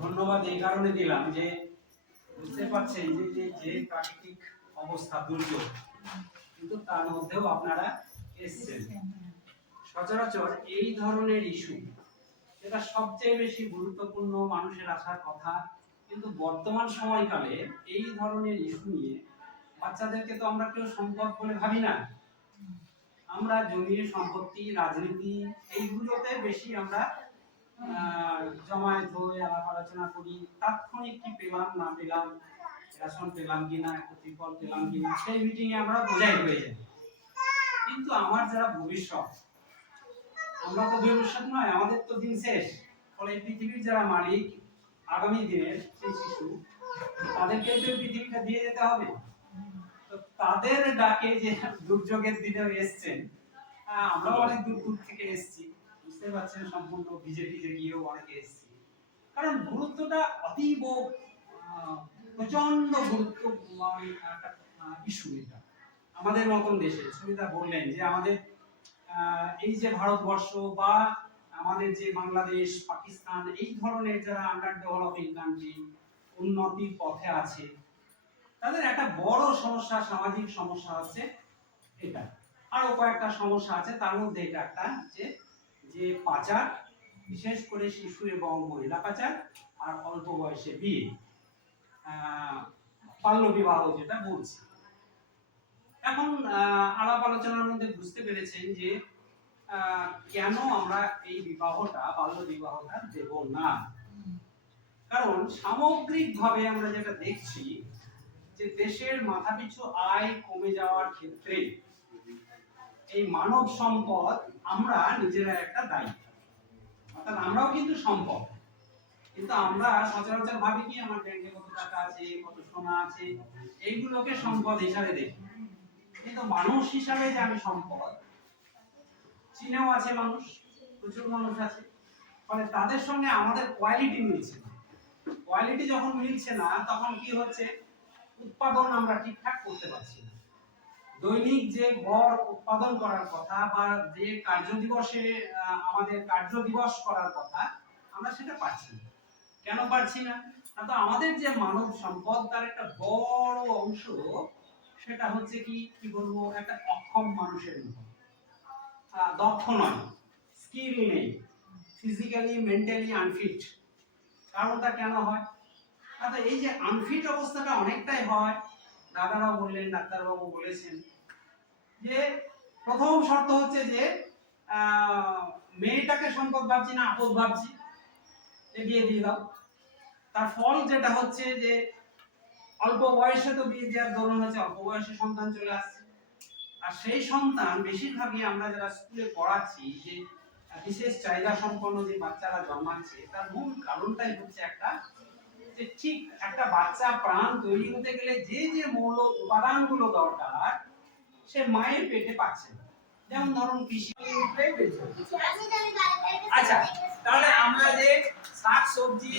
ধন্যবাদ এই কারণে দিলাম যে বুঝতে পারছেন যে যে প্রাকৃতিক অবস্থা দুর্যোগ, কিন্তু তার মধ্যেও আপনারা এসছেন। সচরাচর এই ধরনের ইস্যু যেটা সবচেয়ে বেশি গুরুত্বপূর্ণ, মানুষের আসার কথা, কিন্তু বর্তমান সময়কালে এই ধরনের ইস্যু নিয়ে বাচ্চাদেরকে তো আমরা কেউ সম্পদ বলে ভাবি না। আমরা জমি সম্পত্তি, রাজনীতি এইগুলোতে বেশি আমরা জমায়েত হয়ে আলাপ আলোচনা করি। তাৎক্ষণিক কি পেলাম না পেলাম, রেশন পেলাম কিনা, ত্রিপল পেলাম কিনা, সেই মিটিংয়ে আমরা বোঝাই হয়ে যাই। কিন্তু আমার যারা ভবিষ্যৎ, আমরা তো ভবিষ্যৎ নয়, আমাদের তো দিন শেষ। ফলে পৃথিবীর যারা মালিক, আগামী দিনের সেই শিশু, তাদেরকে তো পৃথিবীটা দিয়ে যেতে হবে। তো তাদের ডাকে যে দুর্যোগের দিনে এসছেন, আমরা অনেক দূর দূর থেকে এসেছি, বুঝতে পারছেন, সম্পূর্ণ বিজেপি যে গিয়েও অনেকে এসেছি। কারণ গুরুত্বটা অতীব প্রচন্ড গুরুত্বপূর্ণ একটা ইস্যু এটা আমাদের মতন দেশে। সুবিধা বললেন যে আমাদের এই যে ভারতবর্ষ বা আমাদের যে বাংলাদেশ, পাকিস্তান, এই ধরনের যারা আন্ডার ডেভেলপিং কান্ট্রি, উন্নতির পথে আছে, তাদের একটা বড় সমস্যা, সামাজিক সমস্যা হচ্ছে এটা। আরো কয়েকটা সমস্যা আছে, তার মধ্যে এটা একটা হচ্ছে যে পাচার, বিশেষ করে শিশু এবং মহিলা পাচার, আর অল্প বয়সে বিয়ে, বাল্য বিবাহ যেটা বলছি। এখন আলাপ আলোচনার মধ্যে বুঝতে পেরেছেন যে কেন আমরা এই বিবাহটা, বাল্য বিবাহটা দেব না। কারণ সামগ্রিকভাবে আমরা যেটা দেখছি যে দেশের মাথাপিছু আয় কমে যাওয়ার ক্ষেত্রে এই মানব সম্পদ আমরা নিজেরা একটা দায়ী। অর্থাৎ আমরাও কিন্তু সম্পদ, কিন্তু আমরা সচরাচর ভাবি কি আমার ব্যাংকে কত টাকা আছে, কত সোনা আছে, এইগুলোকে সম্পদ হিসাবে দেখি। কিন্তু মানুষ হিসাবে যে আমি সম্পদ, চীনেও আছে মানুষ, প্রচুর মানুষ আছে। ফলে তাদের সঙ্গে আমাদের কোয়ালিটি মিলছে না। কোয়ালিটি যখন মিলছে না, তখন কি হচ্ছে, উৎপাদন আমরা ঠিকঠাক করতে পারছি না। দৈনিক যে গড় উৎপাদন করার কথা বা যে কার্য দিবসে আমাদের কার্য দিবস করার কথা, আমরা সেটা পাচ্ছি না। কেন পাচ্ছি না? তো আমাদের যে মানব সম্পদ, তার একটা বড় অংশ সেটা হচ্ছে কি বলবো, একটা অক্ষম মানুষের মতো, দক্ষ নয়, স্কিল নেই, ফিজিক্যালি মেন্টালি আনফিট। কারণটা কেন হয়? এই যে আনফিট অবস্থাটা অনেকটাই হয়, দাদারাও বললেন, ডাক্তারবাবু বলেছেন যে প্রথম শর্ত হচ্ছে যে মেয়েটাকে সম্পদ ভাবছি না, আপদ ভাবছি, বিয়ে দিয়ে দাও। তার ফল যেটা হচ্ছে যে অল্প বয়সে তো বিয়ে দেওয়ার দরুন হচ্ছে, অল্প বয়সে সন্তান চলে আসছে। আর সেই সন্তান বেশিরভাগই আমরা যারা স্কুলে পড়াচ্ছি, যে বিশেষ চাহিদা সম্পন্ন যে বাচ্চারা জন্মাচ্ছে, তার মূল কারণটাই হচ্ছে একটা, যে ঠিক একটা বাচ্চা প্রাণ তৈরি হতে গেলে যে যে মৌল উপাদানগুলো দরকার, সে মায়ের পেটে পাচ্ছে না। যেমন ধরুন কৃষি। আচ্ছা, তাহলে আমরা যে শাক সবজি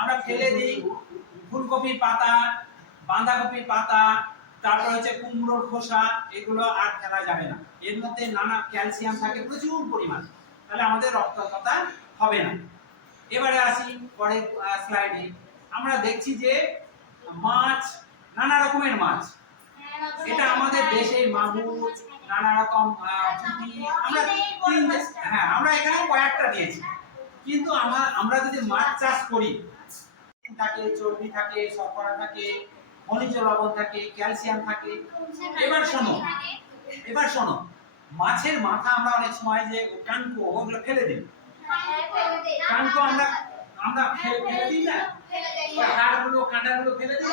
আমরা ফেলে দিই, ফুলকপির পাতা, বাঁধাকপির পাতা, তারপর হচ্ছে কুমড়োর খোসা, এগুলো আর ফেলা যাবে না। এর মধ্যে নানা ক্যালসিয়াম থাকে প্রচুর পরিমাণ, তাহলে আমাদের রক্তকথা হবে না। এবারে আসি পরের স্লাইডে। আমরা দেখছি যে মাছ, নানা রকমের মাছ, এটা আমাদের দেশে মাগুর, নানা রকম পুঁটি, আমরা এখানে কয়েকটা দিয়েছি। কিন্তু আমরা যদি মাছ চাষ করি, থাকে চর্বি থাকে, শর্করা থাকে, খনিজ লবণ থাকে, ক্যালসিয়াম থাকে। এবার শোনো, মাছের মাথা আমরা অনেক সময় যে কানকো, ওগুলো ফেলে দিই। কানকো আমরা ফেলে দিই না, হাড়গুলো, কাঁটাগুলো ফেলে দিই।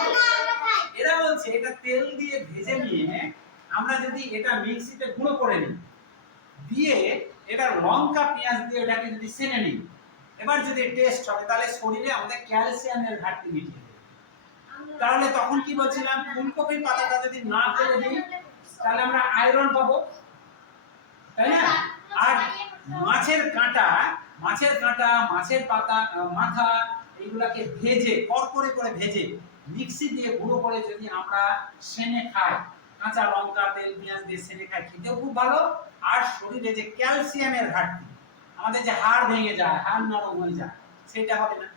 এরা বলছে এটা তেল দিয়ে ভেজে নিয়ে আমরা যদি এটা মিক্সিতে গুঁড়ো করে নিই, দিয়ে এবার লঙ্কা পেঁয়াজ দিয়ে এটাকে যদি সেনে নিই, এবার যদি টেস্ট হবে, তাহলে শরীরে আমাদের ক্যালসিয়ামের ঘাটতি মিটিয়ে দেবে। তাহলে তখন কি বলছিলাম, ফুলকপির পাতাটা যদি না ফেলে দিই, তাহলে আমরা আয়রন পাবো, তাই না? আর মাছের কাঁটা, মাছের পাতা, মাথা, এগুলাকে ভেজে, কড়কড়ে করে ভেজে মিক্সি দিয়ে গুঁড়ো করে যদি আমরা সেনে খাই, কাঁচা লঙ্কা, তেল, পেঁয়াজ দিয়ে সেনে খাই, খেতেও খুব ভালো, আর শরীরে যে ক্যালসিয়ামের ঘাটতি, আমাদের যে হাড় ভেঙে যায়, হাড় নরম হয়ে যায়, সেটা হবে না।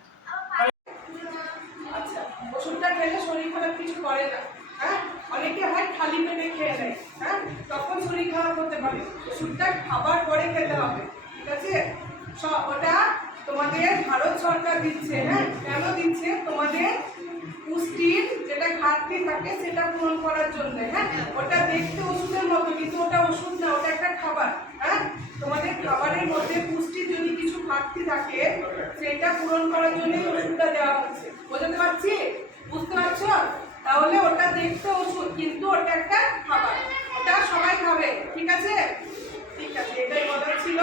আচ্ছা, ওষুধটা খেলে শরীর খারাপ কিছু করে না। হ্যাঁ, অনেকে হয় খালি পেটে খেয়ে নেয়, হ্যাঁ, তখন শরীর খারাপ হতে পারে। ওষুধটা খাবার পরে খেতে হবে, ঠিক আছে? ওটা তোমাদের ভারত সরকার দিচ্ছে। হ্যাঁ, কেন দিচ্ছে? তোমাদের পুষ্টির যেটা ঘাটতি থাকে সেটা পূরণ করার জন্য। হ্যাঁ, ওটা দেখতে ওষুধের মতো, কিন্তু ওটা ওষুধ না, ওটা একটা খাবার। হ্যাঁ, তোমাদের খাবারের মধ্যে পুষ্টির যদি কিছু ঘাটতি থাকে সেটা পূরণ করার জন্যই ওষুধটা দেওয়া হচ্ছে। বোঝাতে পারছি? বুঝতে পারছো? তাহলে ওটা দেখতে ওষুধ, কিন্তু ওটা একটা খাবার, ওটা সবাই খাবে, ঠিক আছে? ঠিক আছে, এটাই কথা ছিল।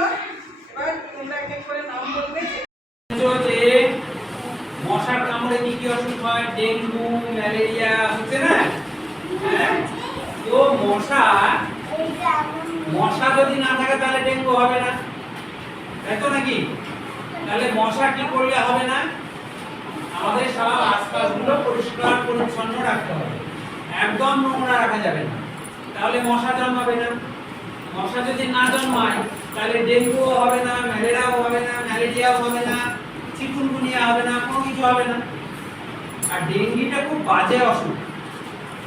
এবার তোমরা এক এক করে নাম বলবে। যে মশার কামড়ে কি কি অসুখ হয়? ডেঙ্গু, ম্যালেরিয়া হচ্ছে না? হ্যাঁ, তো মশা যদি না থাকে তাহলে ডেঙ্গু হবে না, তাই তো নাকি? তাহলে মশা কি করলে হবে না? আমাদের সব আশপাশগুলো পরিষ্কার পরিচ্ছন্ন রাখতে হবে, একদম নোংরা রাখা যাবে না, তাহলে মশা জন্মাবে না। মশা যদি না জন্মায় তাহলে ডেঙ্গুও হবে না, ম্যালেরিয়াও হবে না, ম্যালেরিয়াও হবে না, চিকুনগুনিয়া হবে না, কোনো কিছু হবে না। আর ডেঙ্গুটা খুব বাজে অসুখ।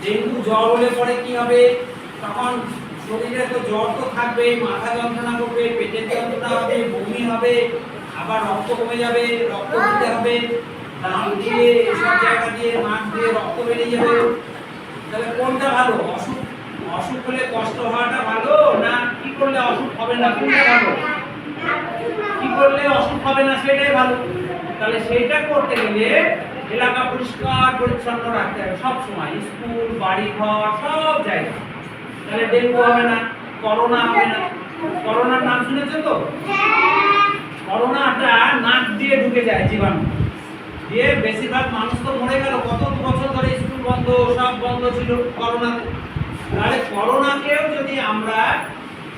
ডেঙ্গু জ্বর হলে পরে কি হবে? তখন শরীরে তো জ্বর তো থাকবে, মাথা যন্ত্রণা করবে, পেটের যন্ত্রণা হবে, বমি হবে, আবার রক্ত কমে যাবে, রক্ত দিতে হবে, দাঁত দিয়ে এসব জায়গা দিয়ে নাক দিয়ে রক্ত বেরিয়ে যাবে। তাহলে কোনটা ভালো? অসুখ হলে কষ্ট হওয়াটা ভালো, না কি করলে অসুখ হবে না কোনটা ভালো? কি করলে অসুখ হবে না সেটাই ভালো। তাহলে সেইটা করতে গেলে এলাকা পরিষ্কার পরিচ্ছন্ন রাখতে হবে সব সময়, স্কুল, বাড়ি ঘর সব জায়গা। তাহলে ডেঙ্গু হবে না, করোনা হবে না। করোনার নাম শুনেছো তো? করোনাটা নাক দিয়ে ঢুকে যায় জীবাণু দিয়ে, বেশিরভাগ মানুষ তো মরে গেল। কত বছর ধরে স্কুল বন্ধ, সব বন্ধ ছিল করোনাতে। তাহলে করোনাকেও যদি আমরা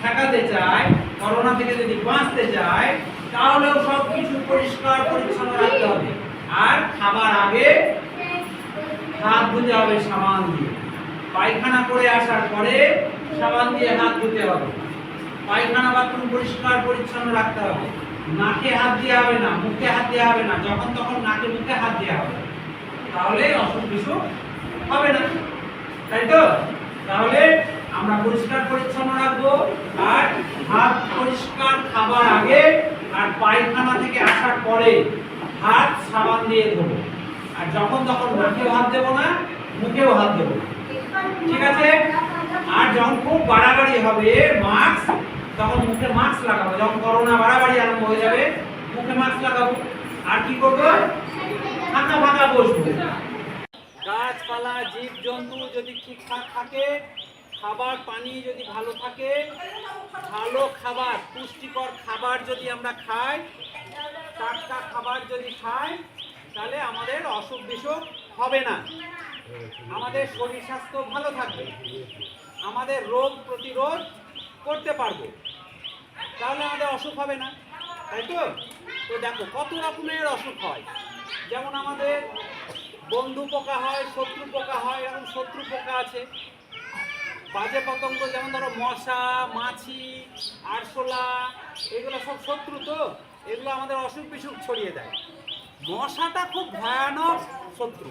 ঠেকাতে চাই, করোনা থেকে যদি বাঁচতে চাই, তাহলেও সব কিছু পরিষ্কার পরিচ্ছন্ন রাখতে হবে। আর খাবার আগে হাত ধুতে হবে সাবান দিয়ে। পায়খানা করে আসার পরে সাবান দিয়ে হাত ধুতে হবে। পায়খানা বাথরুম পরিষ্কার পরিচ্ছন্ন রাখতে হবে। নাকে হাত দেওয়া হবে না, মুখে হাত দেওয়া হবে না, যখন তখন নাকে মুখে হাত দেওয়া হবে, তাহলে অসুখ বিসুখ হবে না, তাই তো? তাহলে আমরা পরিষ্কার পরিচ্ছন্ন রাখবো, আর হাত পরিষ্কার খাবার আগে আর পায়খানা থেকে আসার পরে হাত সাবান দিয়ে ধোবো। আর যখন তখন নাকেও হাত দেবো না, মুখেও হাত দেবো না, ঠিক আছে? আর যখন খুব বাড়াবাড়ি হবে মাস্ক, তখন মুখে মাস্ক লাগাবো। যখন করোনা বাড়াবাড়ি আরম্ভ হয়ে যাবে মুখে মাস্ক লাগাবো। আর কি করবো? ফাঁকা ফাঁকা বসবো। গাছপালা জীবজন্তু যদি ঠিকঠাক থাকে, খাবার পানি যদি ভালো থাকে, ভালো খাবার, পুষ্টিকর খাবার যদি আমরা খাই, টাটকা খাবার যদি খাই, তাহলে আমাদের অসুখ বিসুখ হবে না, আমাদের শরীর স্বাস্থ্য ভালো থাকবে, আমাদের রোগ প্রতিরোধ করতে পারবো, তাহলে আমাদের অসুখ হবে না, তাই তো? তো দেখো কত রকমের অসুখ হয়। যেমন আমাদের বন্ধু পোকা হয়, শত্রু পোকা হয়, এরকম শত্রু পোকা আছে। বাজে পতঙ্গ যেমন ধরো মশা, মাছি, আরশোলা, এগুলো সব শত্রু। তো এগুলো আমাদের অসুখ বিসুখ ছড়িয়ে দেয়। মশাটা খুব ভয়ানক শত্রু।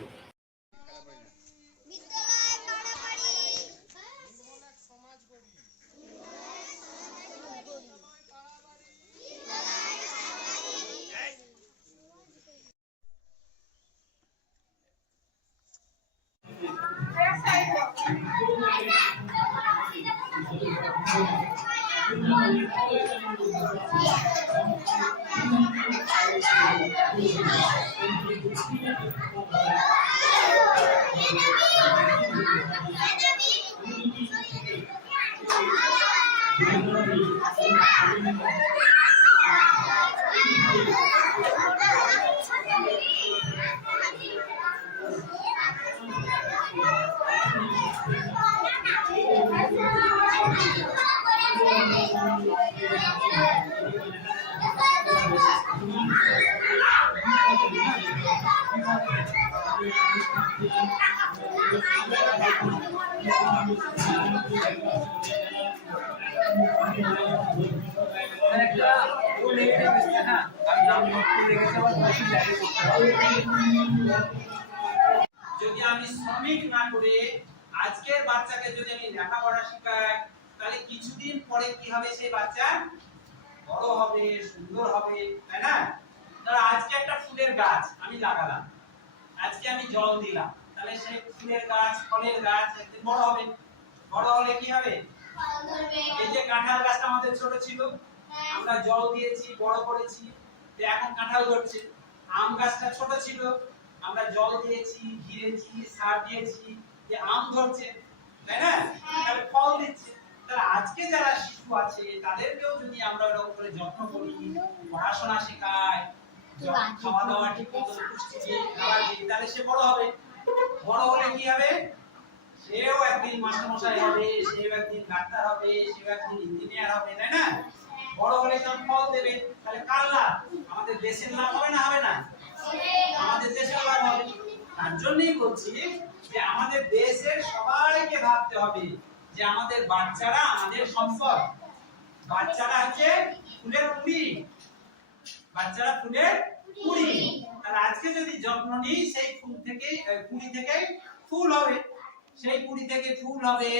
একটা ফুল রেখে গেছে, হ্যাঁ আমি নাম নোট করে রেখেছি, আবার মেশিন ল্যাবে করতে হবে। যদি আমি শ্রমিক না করে আজকের বাচ্চাকে যদি আমি লেখাপড়া শেখাই, তাহলে কিছুদিন পরে কি হবে, সেই বাচ্চা বড় হবে, সুন্দর হবে, তাই না? ধরো আজকে একটা ফুলের গাছ আমি লাগালাম, আজকে আমি জল দিলাম, তাহলে সেই ফুলের গাছ, ফলের গাছ একদিন বড় হবে। বড় হলে কি হবে? এই যে কাঁঠাল গাছটা আমাদের ছোট ছিল, আমরা জল দিয়েছি, বড় করেছি, তো এখন কাঁঠাল ধরছে। আম গাছটা ছোট ছিল, আমরা জল দিয়েছি, ঘিরেছি, সার দিয়েছি, যে আম ধরছে, তাই না? তাহলে ফল দিচ্ছে। তাহলে আজকে যারা শিশু আছে তাদেরকেও যদি আমরা এরকম করে যত্ন করি, পড়াশোনা শেখাই, খাওয়া দাওয়া ঠিক মতো পুষ্টি দিয়ে খাবার দিই, তাহলে সে বড় হবে। বড় হলে কি হবে? সেও একদিন মাস্টারমশাই হবে, সেও একদিন ডাক্তার হবে, সেও একদিন ইঞ্জিনিয়ার হবে, তাই না? বড় হলে যখন ফল দেবে, তাহলে কার লাভ? আমাদের দেশের লাভ হবে না হবে না? আমাদের দেশের লাভ হবে। তার জন্যই বলছি যে আমাদের দেশের সবাইকে ভাবতে হবে যে আমাদের বাচ্চারা আমাদের সম্পদ। বাচ্চারা হচ্ছে ফুলের কুড়ি, বাচ্চারা ফুলের কুড়ি। তাহলে আজকে যদি যত্ন নিই, সেই ফুল থেকে কুড়ি থেকে ফুল হবে, সেই কুড়ি থেকে ফুল হবে।